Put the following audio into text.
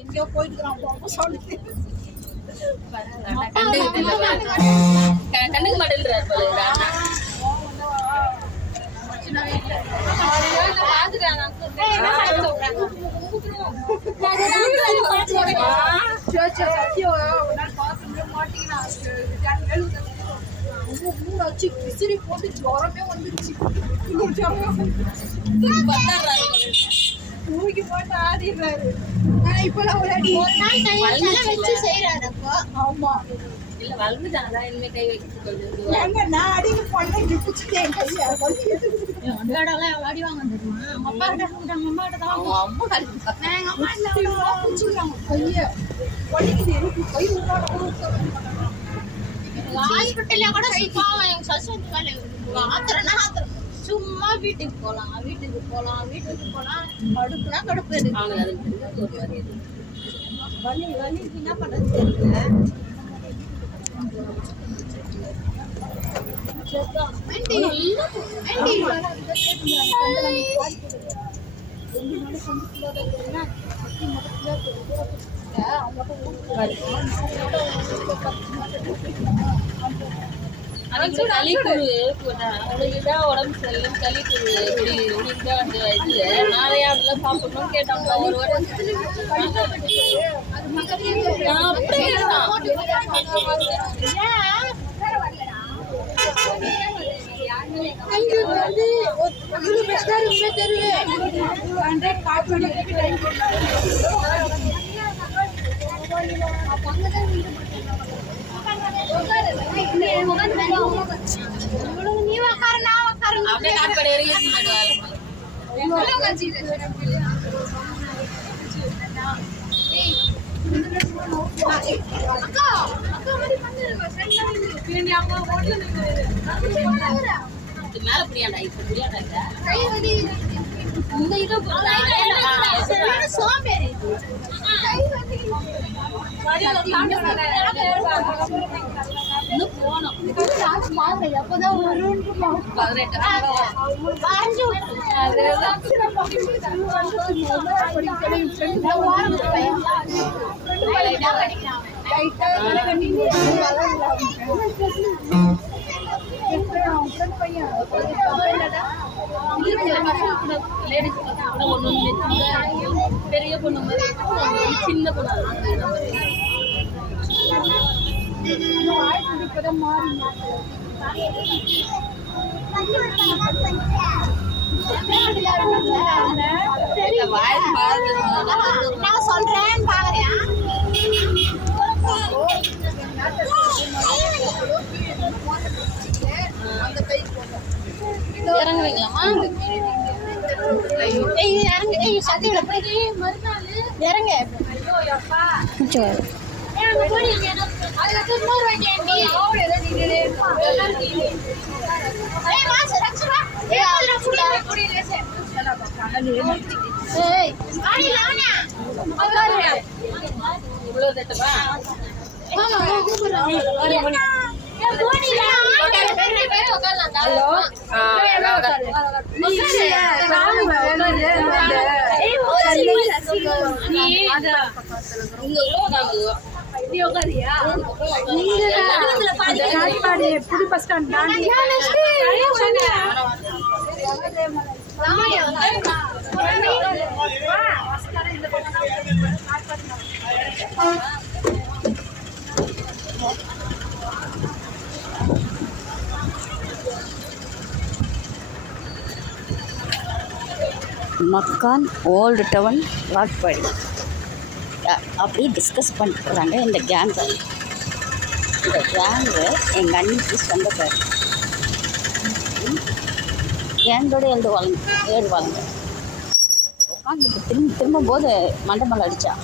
எங்கேயோ போயிட்டு சொல்லி கண்ணுக்கு மாட்டேன்றாரு வச்சு விசிறி போட்டு ஜுரமே வந்துருச்சு. தூக்கி போட்டு ஆடிடுறாரு. இப்பெல்லாம் ஒரு அடி வச்சு செய்யறாரு. ஆமா இல்ல வளர்ந்துட்டாங்க இனிமே கை வைக்க எங்க நான் அடிக்க பண்ணி பிடிச்சிட்டேன் கையை அடி வாங்க தெரியுமா? அப்பா கிட்ட கூப்பிட்டாங்க, அம்மா கிட்ட தான் அம்மா எங்க அம்மா இல்ல பிடிச்சிக்கிறாங்க கையை வலிக்குது எனக்கு கை ஹாஸ்பிட்டல்ல கூட பாவம் எங்க சசுக்கு வேலை ஆத்திரனா ஆத்திரம் சும்மா வீட்டுக்கு போலாம் கடுப்புனா கடுப்பு வலி வலி என்ன பண்றது தெரியல. உடம்பு சரியில்லை களிக்குழு அந்த இது நாளையா அதெல்லாம் சாப்பிடணும்னு கேட்டாங்க. ஒரு அப்படியே காட்பாடி வரைக்கும் மேல புரியாண்டா இப்ப புரியாண்டா இந்த இது சோம்பேறி இன்னும் போனோம் 18 பெரிய பொண்ணு மாதிரி சின்ன பொண்ணு நான் சொல்றேன் பாக்குறியா இறங்குவீங்களாமா? இறங்க இவ்வளவு தட்டவா? புது பஸ் ஸ்டாண்ட் தாண்டி மக்கான் ஓல்டு டவுன் காட்பாடி அப்படியே டிஸ்கஸ் பண்ணிட்டுறாங்க. இந்த கேங்கு எங்கள் அன்னைக்கு சொந்தக்கார் கேங்கோட ஏழு வாழ்ங்க உட்காந்து திரும்ப போது மண்டபம் அடித்தா